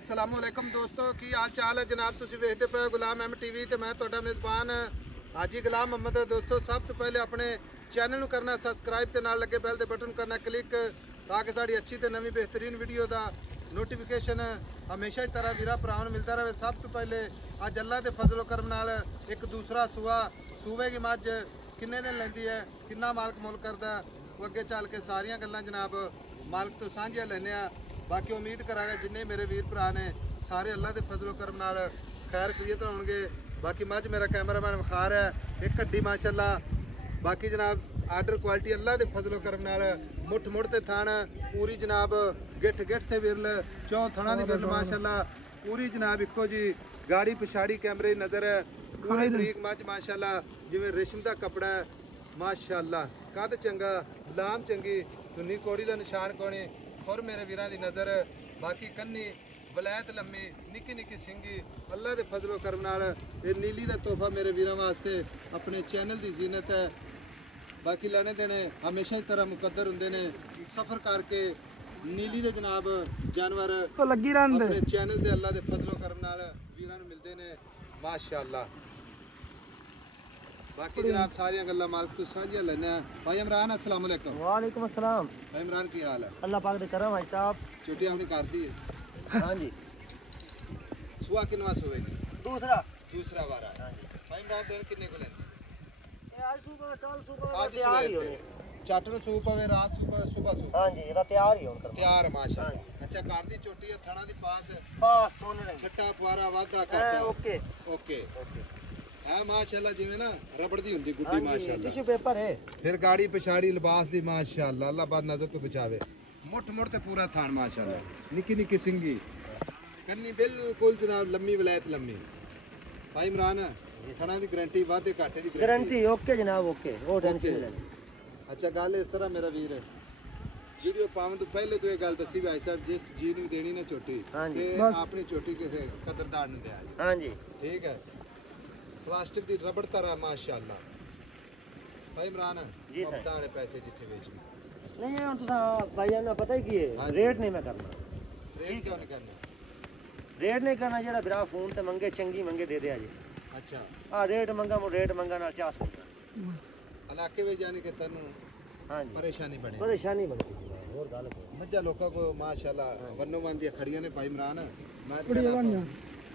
अस्सलामुअलैकुम दोस्तों की हाल चाल है जनाब। तुम वेखते पे गुलाम एम टीवी तो मैं तुहाडा मेज़बान हाजी गुलाम मोहम्मद। दोस्तों सब तो पहले अपने चैनल करना सबसक्राइब ते नाल लगे बैल दे बटन करना क्लिक ताकि साड़ी अच्छी तो नवी बेहतरीन वीडियो का नोटिफिकेशन हमेशा ही तरह वीरा भरावां नूं मिलता रहे। सब तो पहले अज अल्लाह के फजलो करम नाल एक दूसरा सूबे की मझ किन्ने दिन लैंदी है, किन्ना मालक मुल करदा, वो अगे चल के सारियां गल्लां जनाब मालक तो सांझियां लैने आ। बाकी उम्मीद करांगा जिन्ने मेरे वीर भरा ने सारे अल्लाह के फजलो करम नाल खैर खरीत होणगे। बाकी मझ मेरा कैमरामैन विखा रहा है एक हड्डी माशाअल्लाह। बाकी जनाब आर्डर क्वालिटी अल्लाह के फजलो करम नाल मुठ मुठ ते थान पूरी जनाब गिठ गिठ ते विरल चौं थणा दी विरल माशाअल्लाह पूरी जनाब इक्को जी गाड़ी पिछाड़ी कैमरे नज़र है पूरी बरीक मझ माशाअल्लाह जिवें रेशम का कपड़ा है माशाअल्लाह। कद चंगा लाम चंगी धुनी कोड़ी का निशान कोनी खुर मेरे वीरां दी नज़र। बाकी कन्नी वलैत लम्मी निक्की निक्की सिंगी अल्लाह के फजलो करम नाल ये नीली का तोहफा मेरे वीरां वास्ते अपने चैनल की जीनत है। बाकी लैने देने हमेशा ही तरह मुकद्दर हुंदे ने सफ़र करके नीली दे जनाब जानवर तो लगी रहंदे अपने चैनल ते अल्लाह के फजलो करम नाल वीरां नूं मिलदे ने माशाअल्लाह। बाकी जनाब सारियां गल्लां मालक तो साझियां लैने भाई इमरान अस्सलाम वालेकुम। वालेकुम अस्सलाम। भाई इमरान की हाल है? अल्लाह पाक दे करम भाई साहब। छुट्टी अपनी कर दी है? हाँ जी। सुआ किनवा सोएगी? दूसरा वारा। हाँ जी। भाई इमरान दिन किन्ने को लेंदे? आज सुबह कल सुबह आज सवेरे चाटन सूप पवे रात सुबह सूप। हाँ जी ये तैयार ही होन कर तैयार माशाअल्लाह। अच्छा कर दी छोटी है थाना दी पास बस सोने रही छट्टा फुआरा वादा काटा ओके ओके है माशाअल्लाह जिवें ना रबड़ दी हुंदी गुड्डी हाँ जी माशाअल्लाह। टिश्यू पेपर है फिर गाड़ी पिछाड़ी लिबास दी माशाअल्लाह अल्लाह बाद नजर तो बचावे। मुठ मुठ ते पूरा थान माशाअल्लाह निक्की निक्की सिंगी कन्नी बिल्कुल जनाब लम्मी वलायत लम्मी। भाई इमरान थाना दी गारंटी वादे काटे दी गारंटी ओके जनाब ओके वो टेंशन नहीं लेनी। अच्छा गल इस तरह मेरा वीर वीडियो पावन तो पहले तो ये गल दसी भाई साहब जिस जी ने देनी ना छोटी हाँ जी अपनी छोटी किसी कदरदार ने दिया जी। हाँ जी ठीक है प्लास्टिक दी रबड़ तरह माशाअल्लाह। भाई इमरान जी सर ताने पैसे जिथे बेचने नहीं हम तुसा भाई ना पता ही की है रेट नहीं मैं करना। रेट क्यों नहीं करने? रेट नहीं करना जेड़ा बिरा फोन ते मंगे चंगी मंगे दे दे जी। अच्छा हां रेट मंगा नाल चास नहीं इलाके में जाने के तनु हाँ जी परेशानी बने परेशानी बनती है और गल मज्जा लोगों को माशाअल्लाह वन्नो वंदियां खड़ियां ने भाई इमरान मैं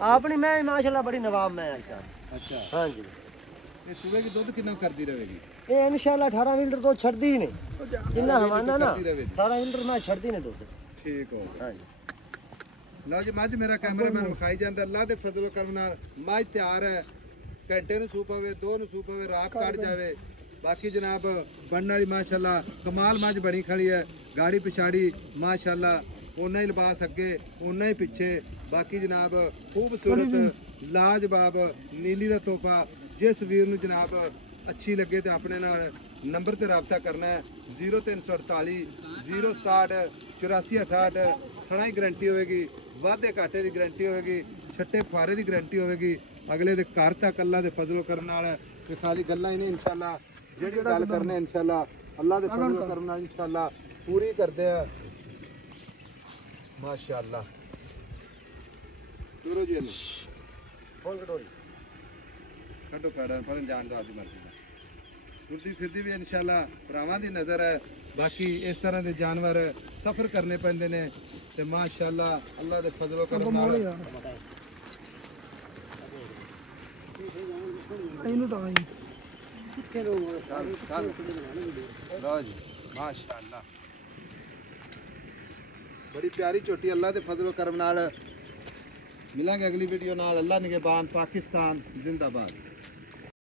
आपनी मैं माशाल्लाह बड़ी नवाब मैं ऐसा। अच्छा हाँ जी ये सुबह की दूध कितना करती रहेगी? ये इंशाल्लाह 18 लीटर तो छड़दी ही नहीं जिन्ना हवाना ना 18 लीटर मैं छड़दी नहीं दूध। ठीक हो हाँ जी लो जी मझ मेरा कैमरामैन विखाई जाता अल्लाह के फजलो करम नाल मझ तैयार है घंटे नूं सूप पवे 2 नूं सूप पवे रात कट जावे। बाकी जनाब बनने वाली माशाअल्लाह कमाल मझ बनी खड़ी है गाड़ी पिछाड़ी माशाअल्लाह उन्ना ही लिबास अगे उन्ना ही पिछे। बाकी जनाब खूबसूरत लाजवाब नीली का तोहफा जिस वीर नूं जनाब अच्छी लगे तो अपने नाल नंबर ते रबता करना है 0348 067 84 68 थणा ही गारंटी होगी वाधे घाटे की गारंटी होगी छट्टे फुआरे की गारंटी होगी अगले दे घर तक अल्लाह के फजलो करने वाला ते सारी गल्लां ही ने इंशाअल्लाह जेड़ी गल करने इंशाअल्लाह अल्लाह के फजलो करने वाला इंशाअल्लाह पूरी करदे हैं माशाअल्लाह। तुरो जी फोन कटोरी कड्डो पैड़ा पर जान दो आपकी मर्जी का टुरदी फिरदी भी इंशाअल्लाह भरावां दी नज़र है। बाकी इस तरह के जानवर सफ़र करने पैंदे ने ते माशाअल्लाह अल्लाह दे फजलो करम नाल लो जी माशाअल्लाह बड़ी प्यारी चोटी अल्लाह दे फजलो करम नाल मिलांगे अगली वीडियो नाल। अल्लाह निगहबान पाकिस्तान जिंदाबाद।